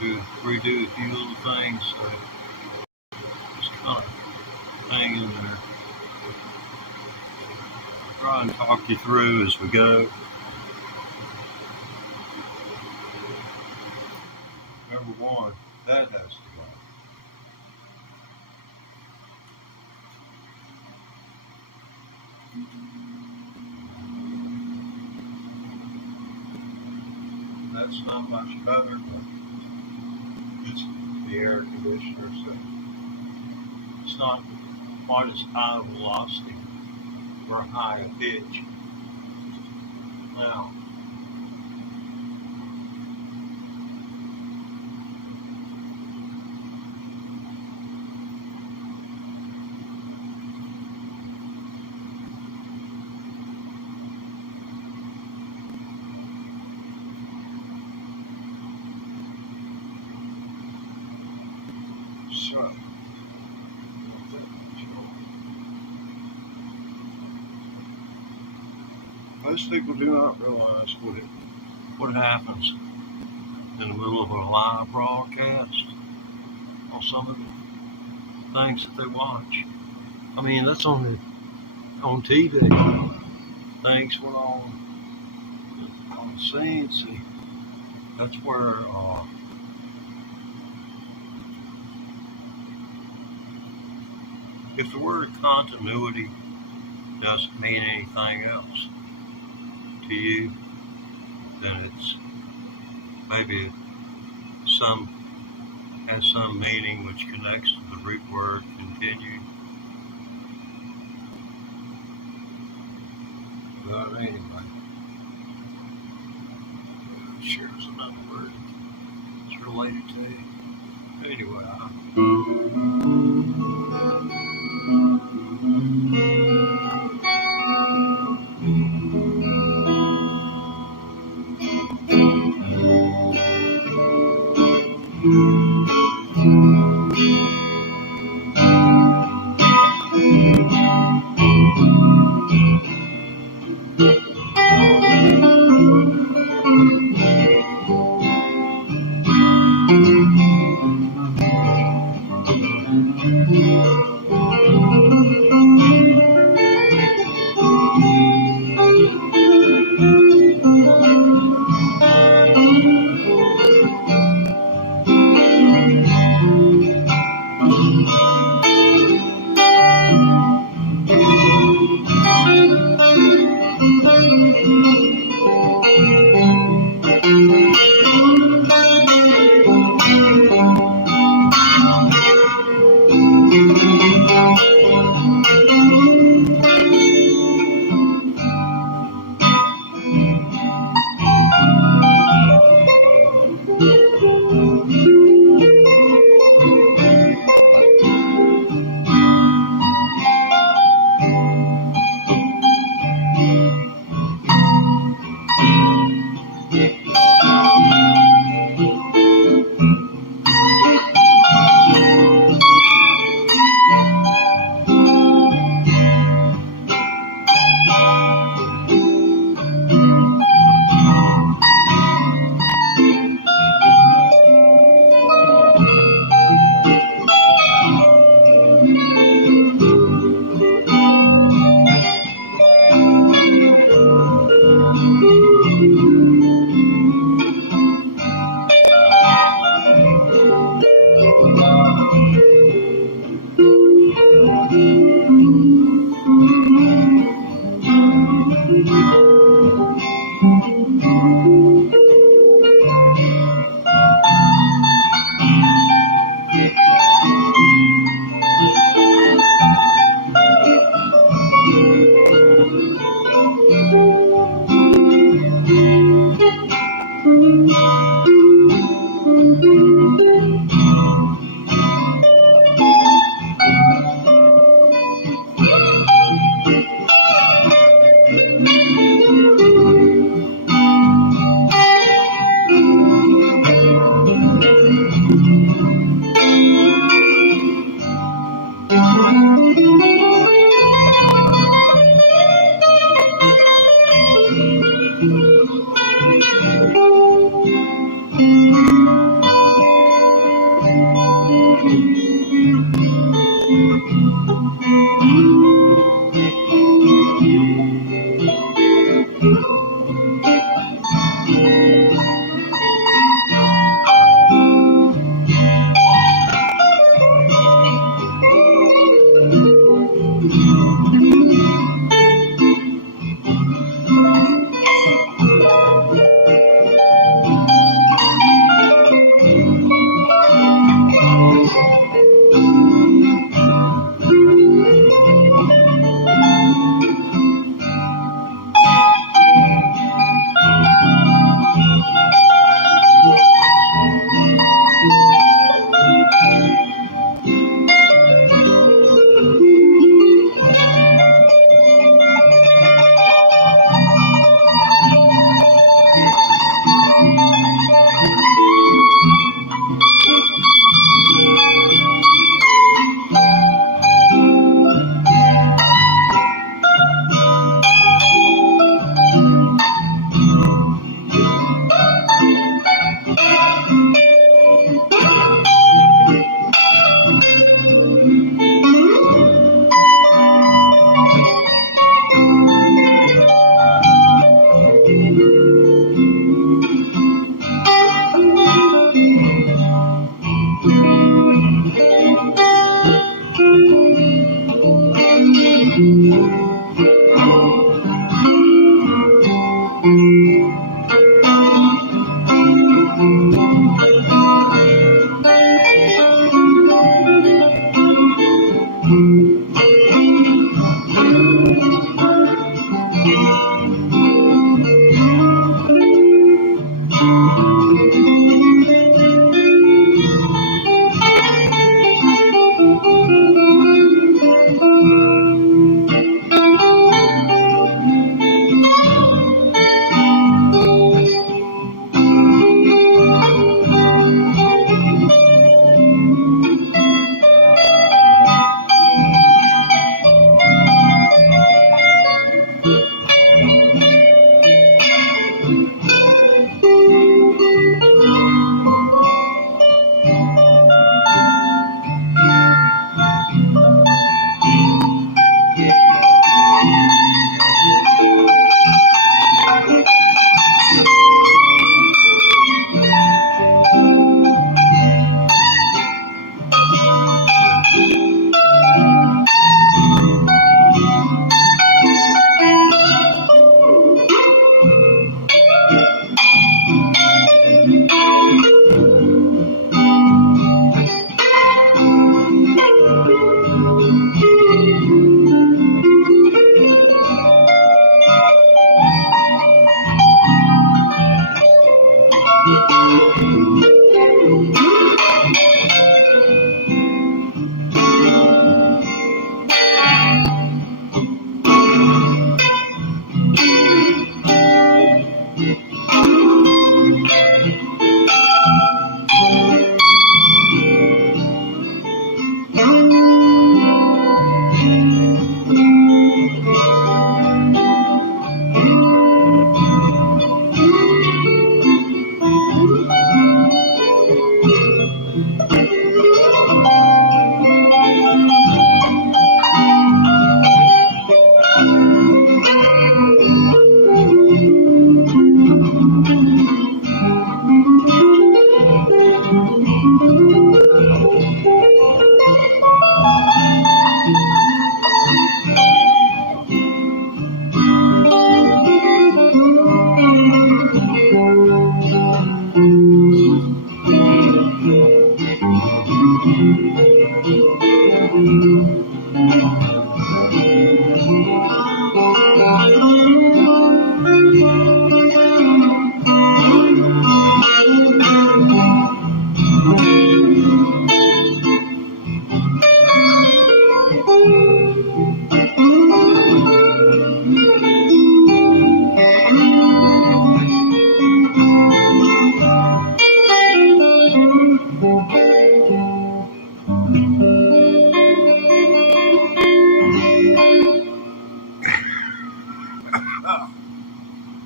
redo a few little things, so just kind of hang in there. Try and talk you through as we go. Number one, that has to go. That's not much better, but it's the air conditioner, so it's not quite as high a velocity or high a pitch. Now, so most people do not realize what happens in the middle of a live broadcast on some of the things that they watch. I mean, that's on TV. Things went on the scene. See, that's where if the word continuity doesn't mean anything else to you, then it's maybe has some meaning which connects to the root word continue. But anyway, sure is another word it's related to. Anyway,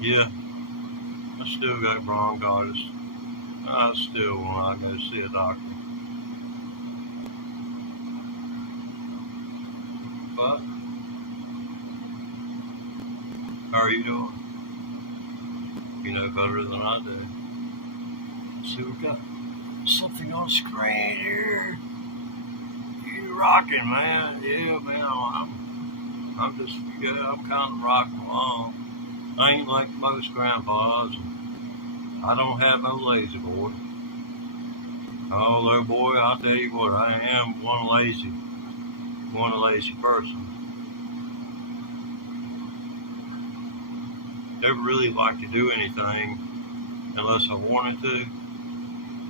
Yeah, I still got bronchitis. I still want to go see a doctor. But, how are you doing? You know better than I do. See, we've got something on screen here. You rocking, man. Yeah, man. I'm just, yeah, I'm kind of rocking along. I ain't like most grandpas. I don't have no lazy boy. Although, boy, I'll tell you what, I am one lazy person. Never really liked to do anything unless I wanted to.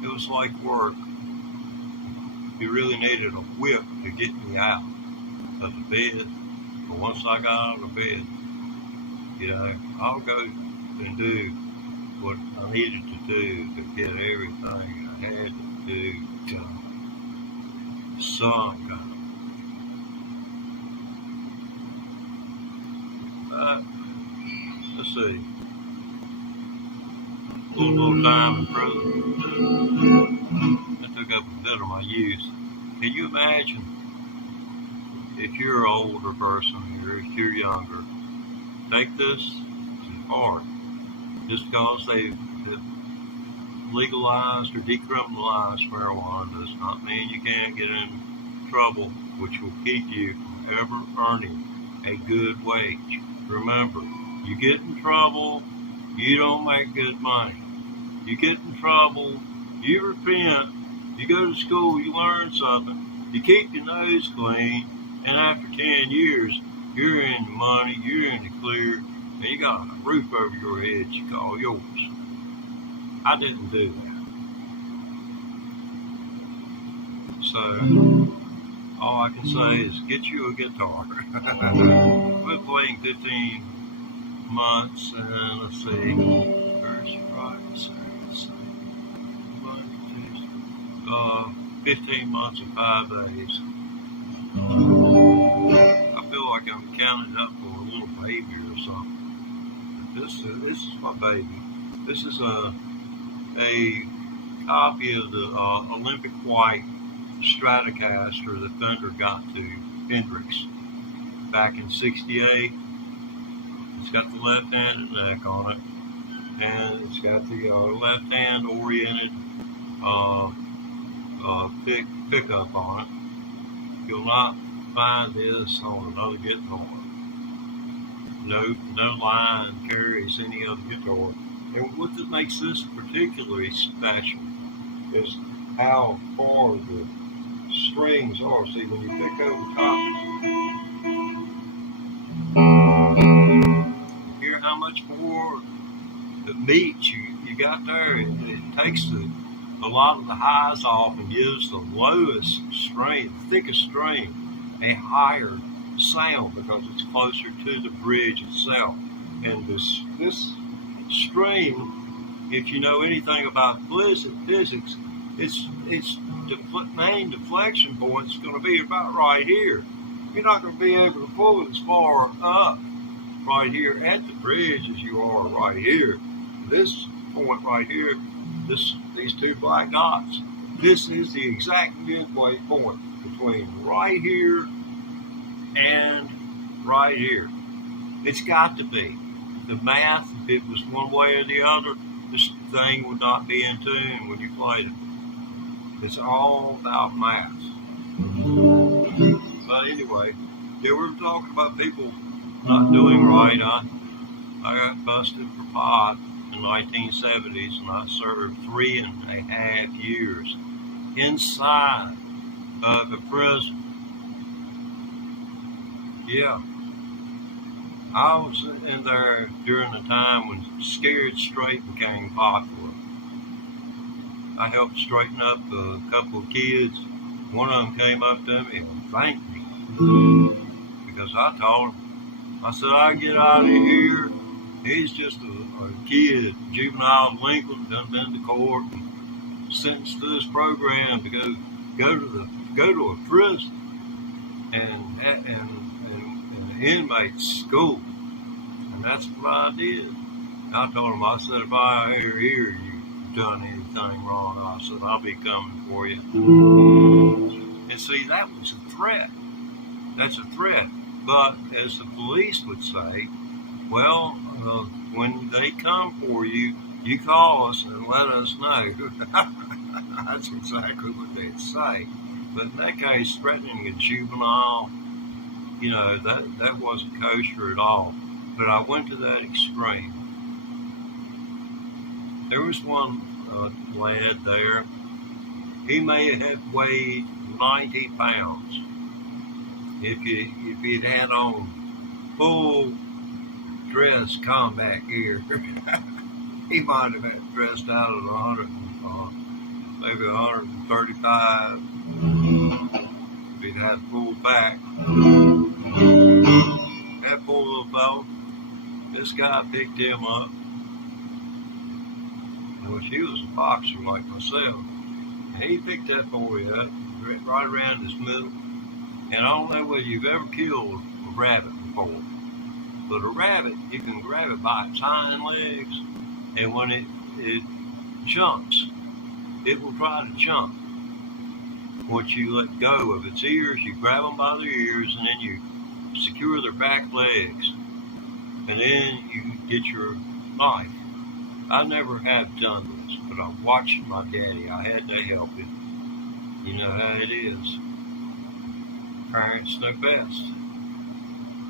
It was like work. You really needed a whip to get me out of the bed. But once I got out of bed, you know, I'll go and do what I needed to do to get everything I had to do done. Some kind of. Let's see. A little time in prison. I took up a bit of my youth. Can you imagine if you're an older person or if you're younger, take this to heart. Just because they have legalized or decriminalized marijuana does not mean you can't get in trouble, which will keep you from ever earning a good wage. Remember, you get in trouble, you don't make good money. You get in trouble, you repent, you go to school, you learn something, you keep your nose clean, and after 10 years, you're in the money, you're in the clear, and you got a roof over your head you call yours. I didn't do that. So, all I can say is get you a guitar. We're playing 15 months, and let's see, Thursday, Friday, Saturday, Sunday, Monday, Tuesday, 15 months and 5 days. I feel like I'm counting up for a little baby or something. This is my baby. This is a copy of the Olympic White Stratocaster that Thunder got to Hendrix back in '68. It's got the left-handed neck on it, and it's got the left-hand oriented pickup on it. You'll not find this on another guitar. No line carries any other guitar. And what makes this particularly special is how far the strings are. See, when you pick over top, hear how much more the meat you got there. It takes a lot of the highs off and gives the lowest string, the thickest string, a higher sound because it's closer to the bridge itself. And this string, if you know anything about physics, it's main deflection point is going to be about right here. You're not going to be able to pull it as far up right here at the bridge as you are right here. This point right here, these two black dots, this is the exact midway point between right here and right here. It's got to be. The math, if it was one way or the other, this thing would not be in tune when you played it. It's all about math. But anyway, they were talking about people not doing right. I got busted for pot in the 1970s, and I served 3.5 years inside of a prison. Yeah. I was in there during the time when Scared Straight became popular. I helped straighten up a couple of kids. One of them came up to me and thanked me because I told him, I said, I get out of here. He's just a kid, juvenile delinquent, done been to court, and sentenced to this program to go to a prison and an inmate school. And that's what I did. I told him, I said, if I hear you've done anything wrong, I said, I'll be coming for you. And see, that was a threat. That's a threat. But as the police would say, well, when they come for you, you call us and let us know. That's exactly what they'd say. But in that case, threatening a juvenile, you know, that wasn't kosher at all. But I went to that extreme. There was one lad there. He may have weighed 90 pounds. If he'd had on full dress combat gear, he might have had dressed out at 100, maybe 135. If he'd had full back, that poor little fellow, this guy picked him up. Which he was a boxer like myself. And he picked that boy up right around his middle. And I don't know whether you've ever killed a rabbit before, but a rabbit, you can grab it by its hind legs, and when it jumps, it will try to jump. Once you let go of its ears, you grab them by their ears, and then you secure their back legs, and then you get your knife. I never have done this, but I watched my daddy. I had to help him. You know how it is. Parents know best.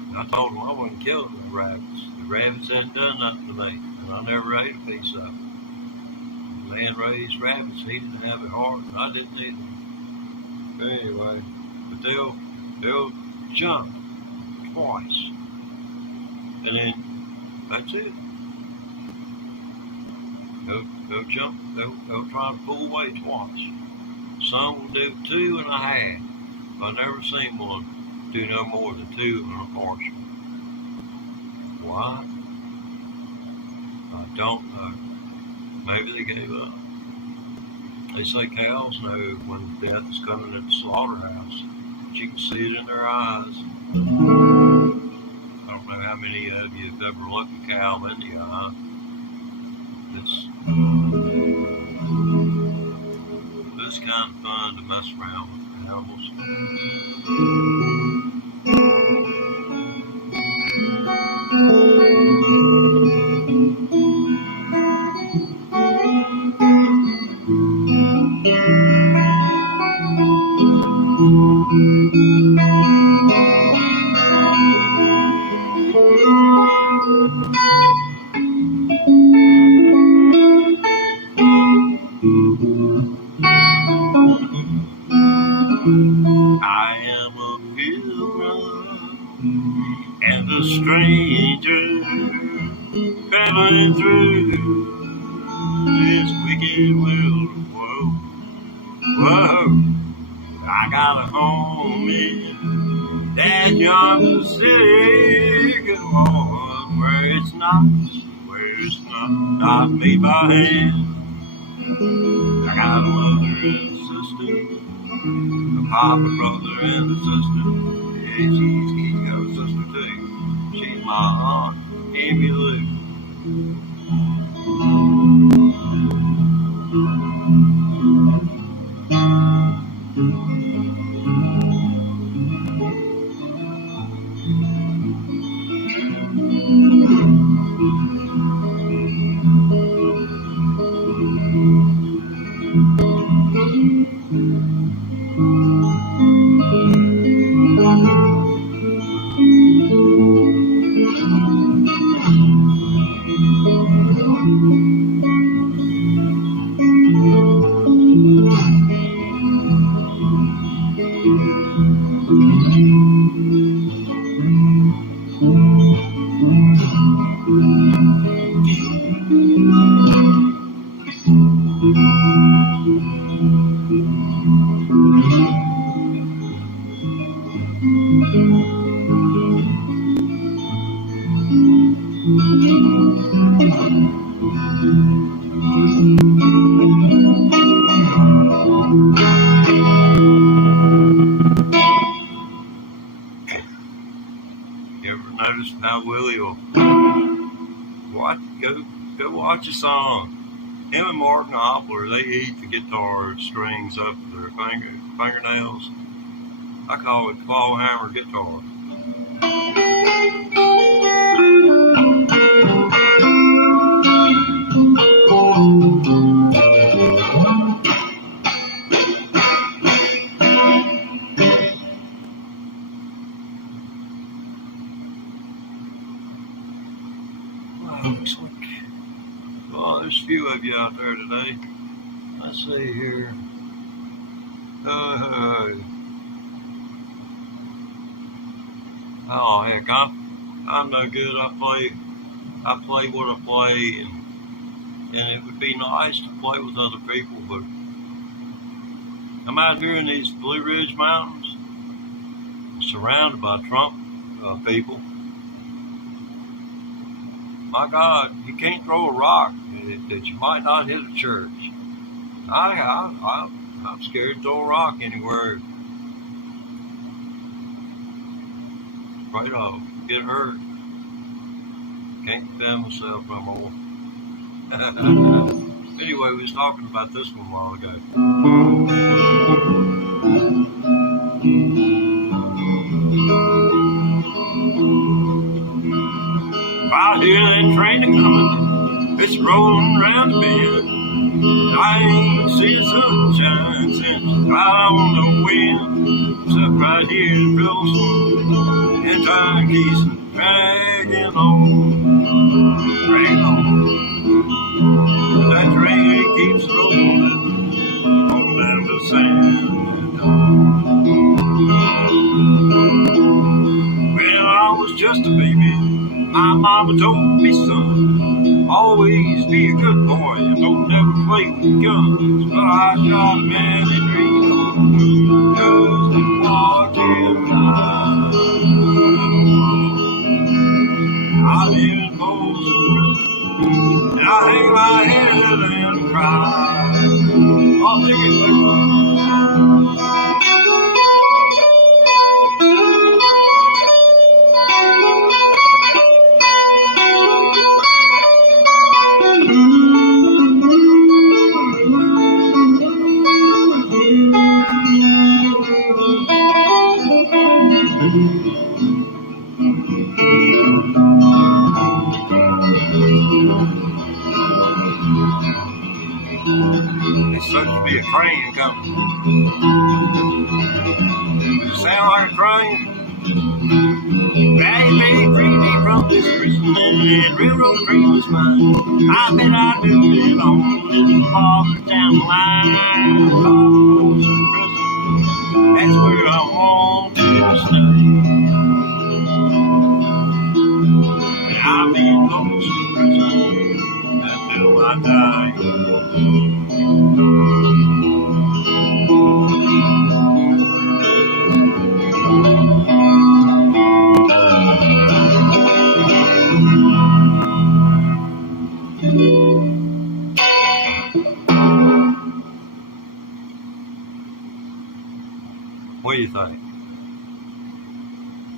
And I told them I wasn't killing the rabbits. The rabbits hadn't done nothing to me, and I never ate a piece of it. The man raised rabbits. He didn't have it hard, and I didn't either. But anyway, but they'll jump twice, and then that's it. They'll jump. They'll try to pull away twice. Some will do 2.5. I've never seen one do no more than 2 and a partial. Why? I don't know. Maybe they gave up. They say cows know when death is coming at the slaughterhouse. But you can see it in their eyes. I don't know how many of you have ever looked a cow in the eye. It's kind of fun to mess around with animals. I am a pilgrim and a stranger traveling through this wicked world of woe. Whoa, I got a home in that yonder city, good Lord, where it's not made by hand. I got a mother and sister A papa, brother, and a sister. Yeah, she's got a sister too. She's my aunt, Amy Lou. You ever noticed how Willie will go watch a song? Him and Martin Hopler, they eat the guitar strings up to their fingernails. I call it claw hammer guitar. Looks like, well, there's a few of you out there today. Let's see here. Oh heck, I'm no good. I play what I play, and it would be nice to play with other people, but I'm out here in these Blue Ridge Mountains, surrounded by Trump people. My God, you can't throw a rock that you might not hit a church. I'm scared to throw a rock anywhere. Right off, get hurt. Can't defend myself no more. Anyway, we was talking about this one a while ago. I hear that train coming, it's rolling round the bend. I ain't seen the sunshine since right on the wind. Stuck right here in Wilson, and time keeps dragging on. That train keeps rolling on down to San Antonio. When I was just a baby, my mama told me, son, always be a good boy and don't never play with guns. But I shot a man in Reno just to watch him die. I live in Folsom Prison, and I hang my head and cry. I'll take it later. It's supposed to be a train coming. Does it sound like a train? Daddy made freely from this prison, and railroad train was mine. I bet I'd build it on this farther down the line. Folsom Prison, that's where I want to stay. And I'll be in Folsom Prison until I die.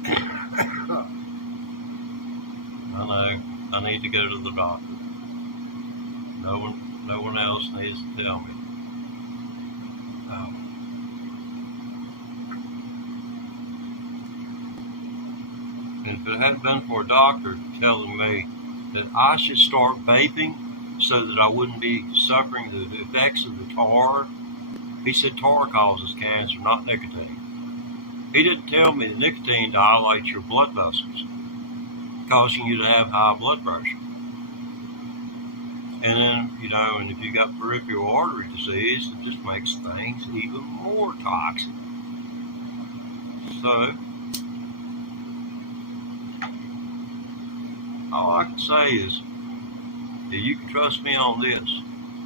I know. I need to go to the doctor. No one else needs to tell me. Oh. And if it hadn't been for a doctor telling me that I should start vaping so that I wouldn't be suffering the effects of the tar, he said tar causes cancer, not nicotine. He didn't tell me that nicotine dilates your blood vessels, causing you to have high blood pressure. And then, and if you got peripheral artery disease, it just makes things even more toxic. So, all I can say is that you can trust me on this.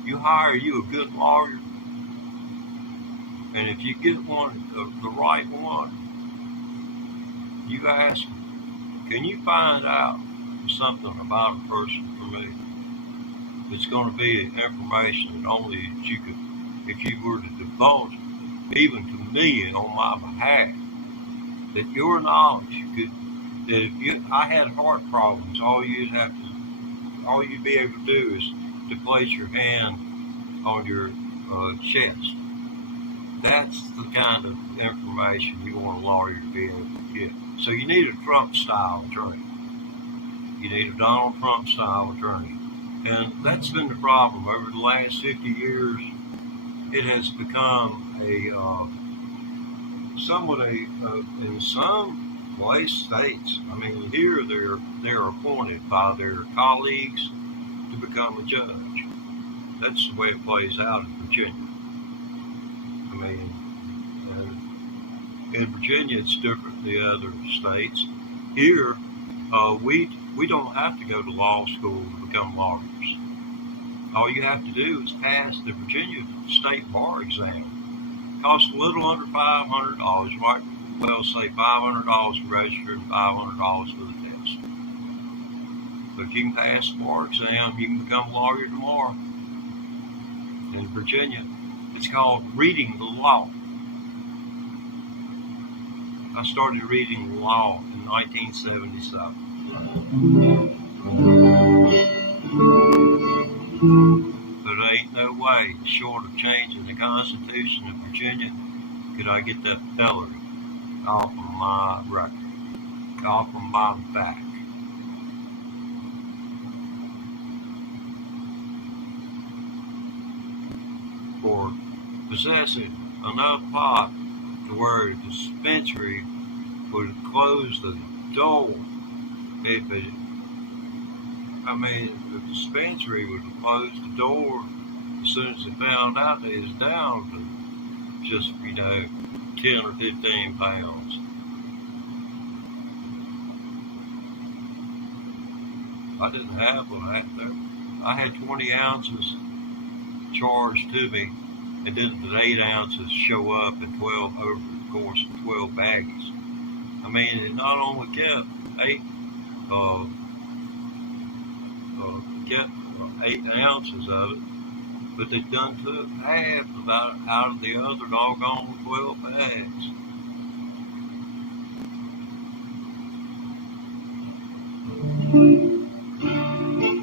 You hire you a good lawyer, and if you get one, the right one, you ask him, can you find out something about a person for me? It's going to be information that only you could, if you were to divulge even to me on my behalf, that your knowledge could, that if I had heart problems, all you'd be able to do is to place your hand on your chest. That's the kind of information you want a lawyer to be able to get. So you need a Trump-style attorney. You need a Donald Trump-style attorney. And that's been the problem. Over the last 50 years, it has become somewhat in some states. I mean, here they're appointed by their colleagues to become a judge. That's the way it plays out in Virginia. I mean, in Virginia, it's different than the other states. Here, we don't have to go to law school to become lawyers. All you have to do is pass the Virginia State Bar exam. It costs a little under $500, right? Well, say $500 to register and $500 for the test. But if you can pass the bar exam, you can become a lawyer tomorrow. In Virginia, it's called reading the law. I started reading the law in 1977. But there ain't no way, short of changing the Constitution of Virginia, could I get that feller off of my record, off of my back. For possessing enough pot to where a dispensary would close the door. The dispensary would close the door as soon as they found out they was down to just, 10 or 15 pounds. I didn't have that there. I had 20 ounces charged to me, and then the 8 ounces show up in 12 over the course of 12 baggies. I mean, it not only kept 8 ounces of it, but they done took half out of the other doggone 12 bags.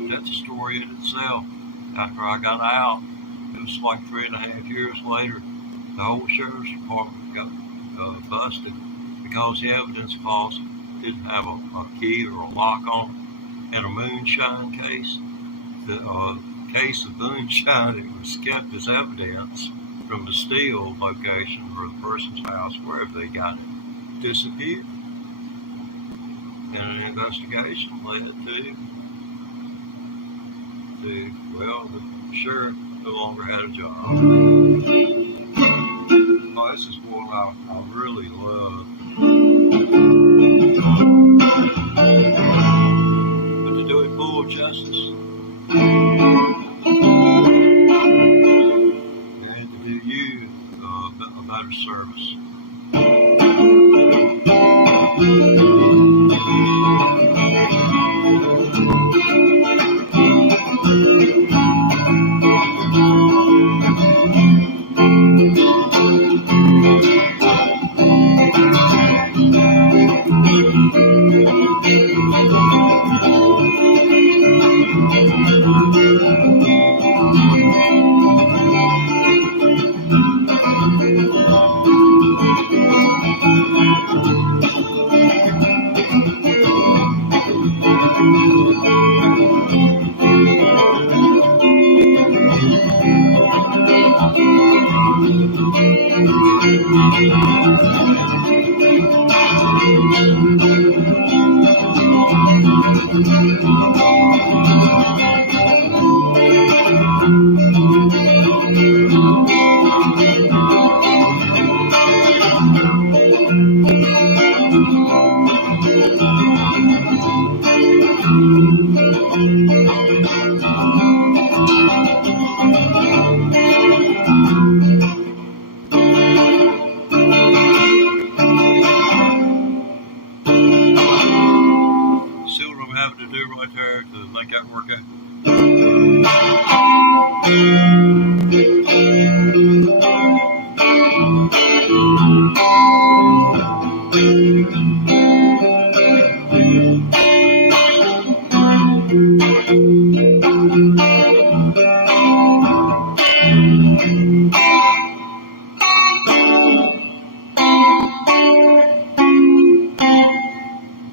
That's a story in itself. After I got out, it was like 3.5 years later, the whole sheriff's department got busted because the evidence false didn't have a key or a lock on it. And a moonshine case, the case of moonshine, it was kept as evidence from the Steele location or the person's house, wherever they got it, disappeared. And an investigation led to the sheriff no longer had a job. Oh, this is one I really love. But to do it full justice, and to do you a better service. See what I'm having to do right there to make that work out?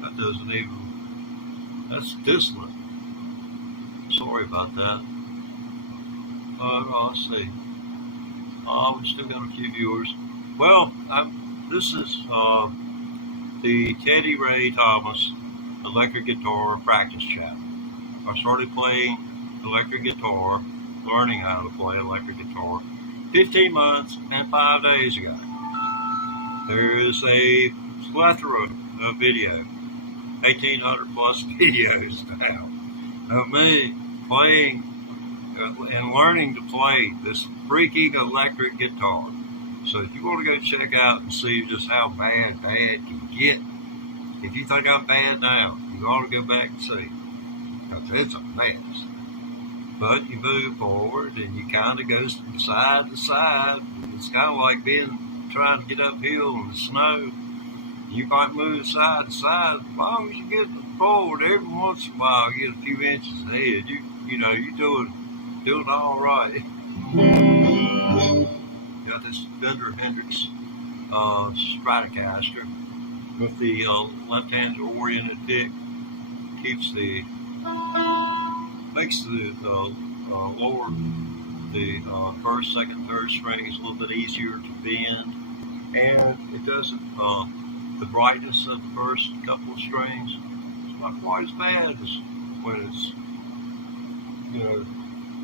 That doesn't even, that's dissonant. Sorry about that. Let's see. We still got a few viewers. Well, this is the Teddy Ray Thomas electric guitar practice channel. I started playing electric guitar, learning how to play electric guitar, 15 months and 5 days ago. There is a plethora of video, 1,800 plus videos now, of me playing and learning to play this freaking electric guitar. So if you want to go check out and see just how bad can get, if you think I'm bad now, you ought to go back and see, because it's a mess. But you move forward and you kind of go side to side. It's kind of like trying to get uphill in the snow. You might move side to side. As long as you get forward, every once in a while you get a few inches ahead. You're doing all right. Got this Fender Hendrix Stratocaster with the left-hand oriented pick. Makes the lower, the first, second, third strings a little bit easier to bend, and it doesn't. The brightness of the first couple of strings is not quite as bad as when it's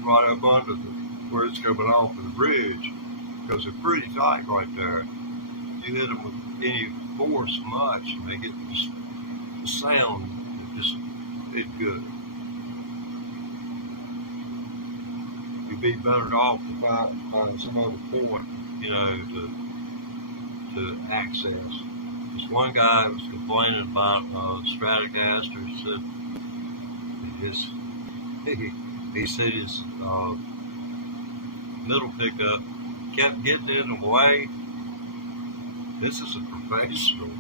right up under where it's coming off of the bridge, because they're pretty tight right there. You hit them with any force much, and they get the sound. It's good. You'd be better off to find some other point, to access. This one guy was complaining about Stratocaster. He said his middle pickup kept getting in the way. This is a professional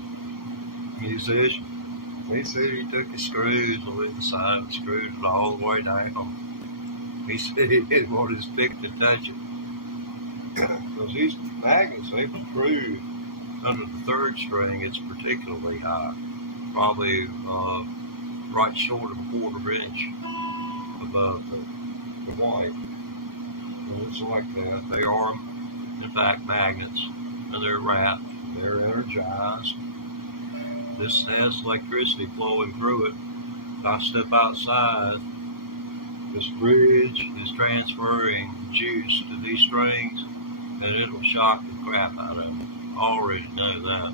musician. He said he took his screws on the side and screwed it all the way down. He said he didn't want his pick to touch it, because these magnets, they protrude under the third string. It's particularly high, probably right short of a quarter inch above the white. And it's like that. They are, in fact, magnets, and they're wrapped. They're energized. This has electricity flowing through it. If I step outside, this bridge is transferring juice to these strings, and it'll shock the crap out of them. I already know that.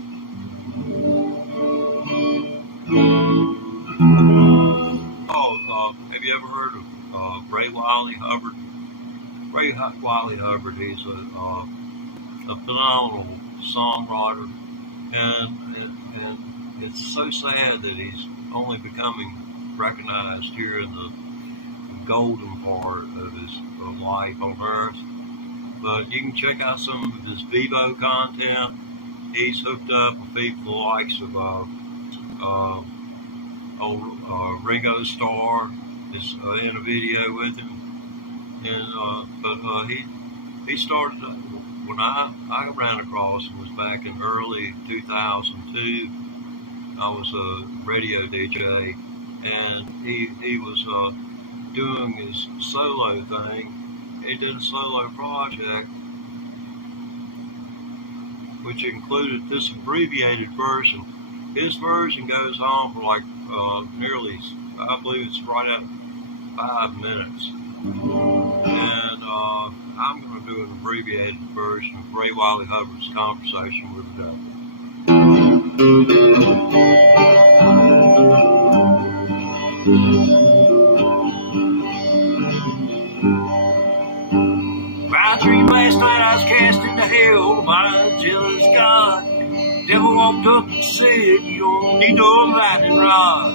Have you ever heard of Ray Wiley Hubbard? Ray Wiley Hubbard, he's a phenomenal songwriter, and it's so sad that he's only becoming recognized here in the golden part of his life on Earth. But you can check out some of his Vivo content. He's hooked up with people the likes of Ringo Starr is in a video with him, and but he started when I ran across him was back in early 2002. I was a radio DJ, and he was doing his solo thing. He did a solo project which included this abbreviated version. His version goes on for like nearly, I believe it's right at 5 minutes. And I'm going to do an abbreviated version of Ray Wiley Hubbard's Conversation with the Devil. My dream last night I was cast into hell by a jealous God. Devil walked up and said, you don't need no lightning rod.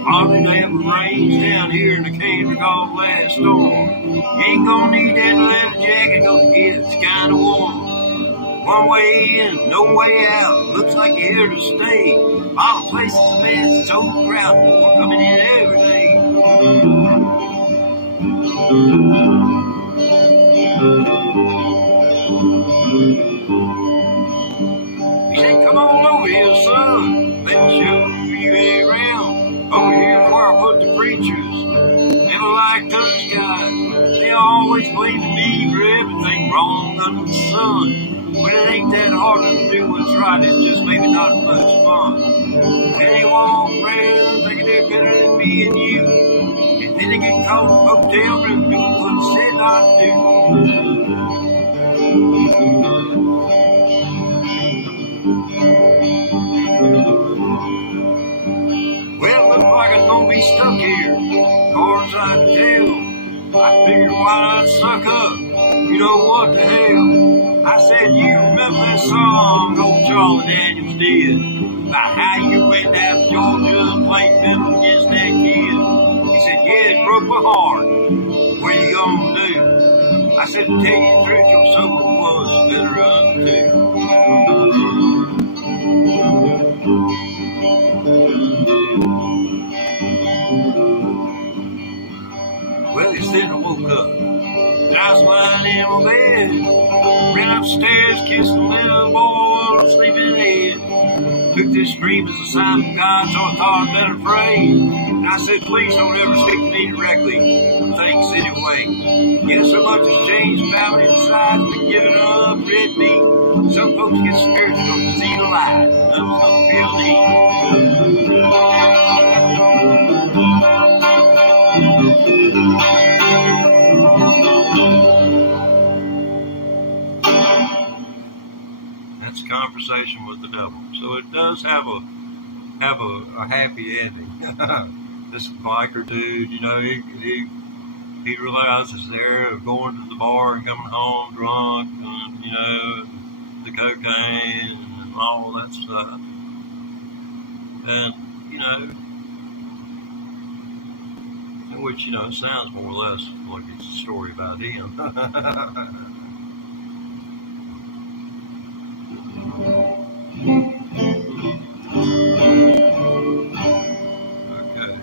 Hardly ever rains down here in the can't recall last storm. You ain't gonna need that leather jacket, cause it gets kinda warm. One way in, no way out, looks like you're here to stay. All the places a mess, it's overcrowded, more coming in every day. He said, come on over here, son, let me show you around. Over here's where I put the preachers. Never liked those guys. They always blaming me for everything wrong under the sun. But it ain't that hard to do what's right, it's just maybe not as much fun. And they walk around thinking they're better than me and you. And then they get caught in a hotel room doing what it's said not to do. Well, looks like I'm gonna be stuck here, as far as I can tell. I figured why not suck up, you know what the hell. I said, you remember that song old Charlie Daniels did about how you went down to Georgia and played fiddle against that kid? He said, yeah, it broke my heart. What are you gonna do? I said, to tell you the truth, your soul was better of the two. Well, he said I woke up, and I was lying in my bed. Ran upstairs, kissed the little boy, sleeping head. Took this dream as a sign from God, so I thought I'd better pray. And I said, please don't ever speak to me directly. Thanks anyway. Yes, so much has changed about me besides me giving up red meat. Some folks get spiritual and see the light. Others don't feel the heat. That's Conversation with the Devil. So it does have a happy ending. This biker dude, you know, he realizes they're going to the bar and coming home drunk, and, you know, the cocaine and all that stuff. And, you know, which, you know, sounds more or less like it's a story about him. Okay.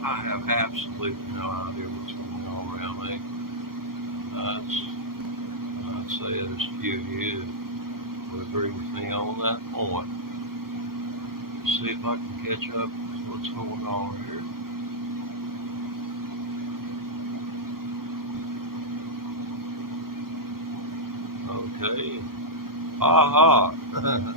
I have absolutely no idea what's going on around me. I'd say there's a few of you would agree with me on that point. Let's see if I can catch up with what's going on here. Okay. Ha ha.